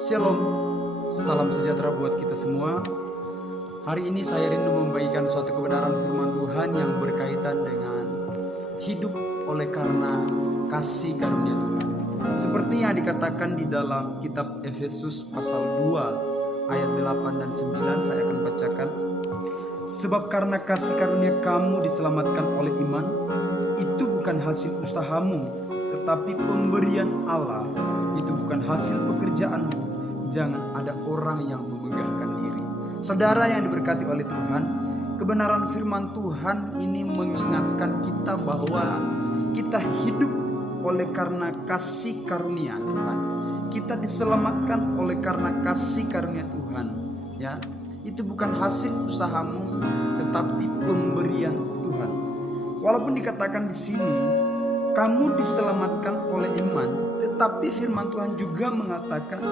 Shalom, salam sejahtera buat kita semua. Hari ini saya rindu membagikan suatu kebenaran firman Tuhan yang berkaitan dengan hidup oleh karena kasih karunia Tuhan. Seperti yang dikatakan di dalam kitab Efesus pasal 2 ayat 8 dan 9, saya akan bacakan. Sebab karena kasih karunia kamu diselamatkan oleh iman, itu bukan hasil usahamu, tetapi pemberian Allah. Itu bukan hasil pekerjaanmu. Jangan ada orang yang memegahkan diri. Saudara yang diberkati oleh Tuhan, kebenaran firman Tuhan ini mengingatkan kita bahwa kita hidup oleh karena kasih karunia Tuhan. Kita diselamatkan oleh karena kasih karunia Tuhan. Ya, itu bukan hasil usahamu, tetapi pemberian Tuhan. Walaupun dikatakan di sini, kamu diselamatkan oleh iman, tetapi firman Tuhan juga mengatakan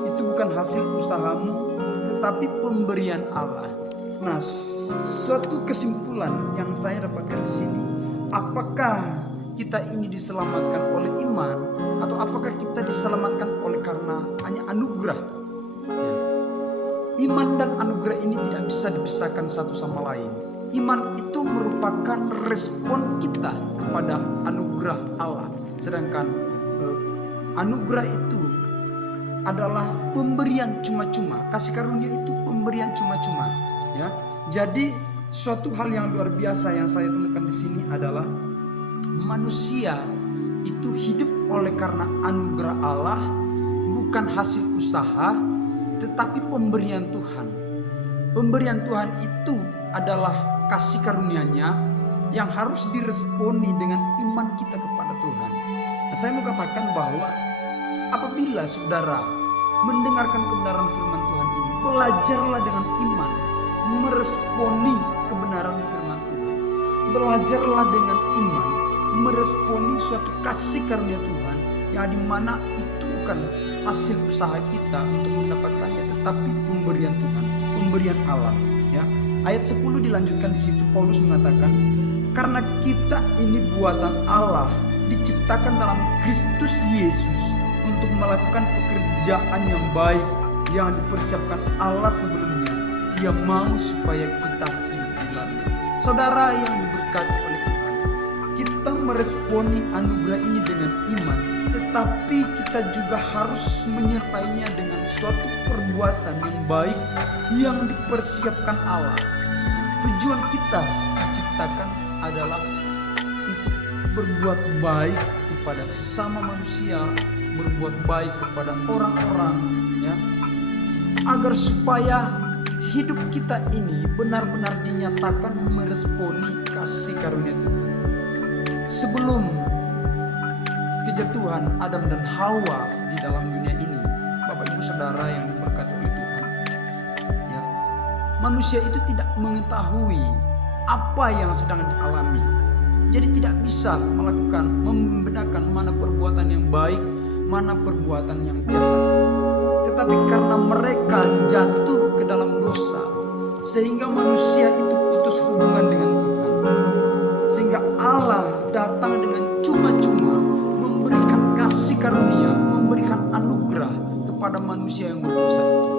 itu bukan hasil usahamu, tetapi pemberian Allah. Nah, suatu kesimpulan yang saya dapatkan di sini, apakah kita ini diselamatkan oleh iman, atau apakah kita diselamatkan oleh karena hanya anugerah? Ya. Iman dan anugerah ini tidak bisa dipisahkan satu sama lain. Iman itu merupakan respon kita kepada anugerah Allah, sedangkan anugerah itu adalah pemberian cuma-cuma. Kasih karunia itu pemberian cuma-cuma, ya. Jadi suatu hal yang luar biasa yang saya temukan di sini adalah manusia itu hidup oleh karena anugerah Allah, bukan hasil usaha, tetapi pemberian Tuhan. Pemberian Tuhan itu adalah kasih karunia-Nya yang harus diresponi dengan iman kita kepada Tuhan. Nah, saya mau katakan bahwa apabila saudara mendengarkan kebenaran firman Tuhan ini, belajarlah dengan iman meresponi kebenaran firman Tuhan. Belajarlah dengan iman meresponi suatu kasih karunia Tuhan yang dimana itu bukan hasil usaha kita untuk mendapatkannya, tetapi pemberian Tuhan, pemberian Allah. Ya, ayat 10 dilanjutkan di situ, Paulus mengatakan, karena kita ini buatan Allah, diciptakan dalam Kristus Yesus untuk melakukan pekerjaan yang baik yang dipersiapkan Allah sebelumnya. Dia mau supaya kita hidup di dalamnya. Saudara yang diberkati oleh Tuhan, kita meresponi anugerah ini dengan iman, tetapi kita juga harus menyertainya dengan suatu perbuatan yang baik yang dipersiapkan Allah. Tujuan kita diciptakan adalah untuk berbuat baik kepada sesama manusia, berbuat baik kepada orang-orang, ya, agar supaya hidup kita ini benar-benar dinyatakan meresponi kasih karunia Tuhan. Sebelum kejatuhan Adam dan Hawa di dalam dunia ini, Bapak Ibu Saudara yang diberkati oleh Tuhan, ya, manusia itu tidak mengetahui apa yang sedang dialami. Jadi tidak bisa membedakan mana perbuatan yang baik, mana perbuatan yang jahat. Tetapi karena mereka jatuh ke dalam dosa, sehingga manusia itu putus hubungan dengan Tuhan. Sehingga Allah datang dengan cuma-cuma memberikan kasih karunia, memberikan anugerah kepada manusia yang berdosa itu.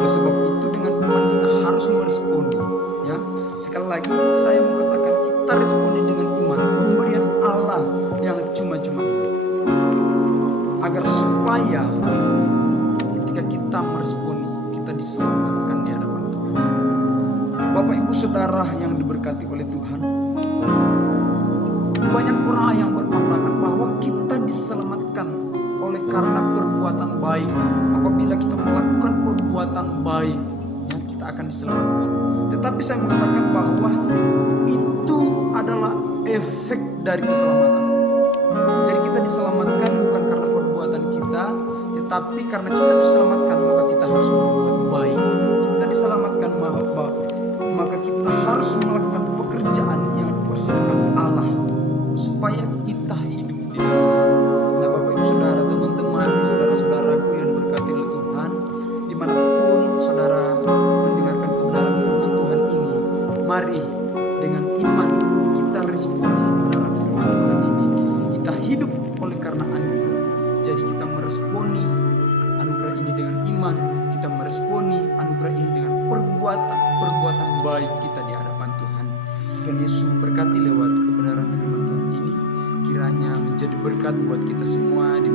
Oleh sebab itu dengan iman kita harus meresponi, ya. Sekali lagi saya mengatakan kita responi dengan iman pemberian Allah yang cuma-cuma ini, agar supaya ketika kita meresponi, kita diselamatkan di hadapan Tuhan. Bapak Ibu Saudara yang diberkati oleh Tuhan, banyak orang yang berpandangan bahwa kita diselamatkan oleh karena perbuatan baik. Apabila kita melakukan perbuatan baik, ya, kita akan diselamatkan. Tetapi saya mengatakan bahwa itu adalah efek dari keselamatan. Jadi kita diselamatkan bukan karena perbuatan kita, tetapi karena kita diselamatkan maka kita harus berbuat baik. Kita diselamatkan maka kita harus melakukan pekerjaan yang dipersiapkan Allah supaya kita hidup di dalamnya. Nah, Bapak Ibu Saudara, teman-teman, saudara-saudaraku yang diberkati oleh Tuhan, dimanapun saudara mendengarkan kebenaran firman Tuhan ini, mari dengan iman kita responi kebenaran firman Tuhan ini. Kita hidup oleh karena anugerah. Jadi kita meresponi anugerah ini dengan anugerah ini dengan perbuatan baik kita di hadapan Tuhan. Tuhan Yesus memberkati lewat kebenaran firman Tuhan ini, kiranya menjadi berkat buat kita semua di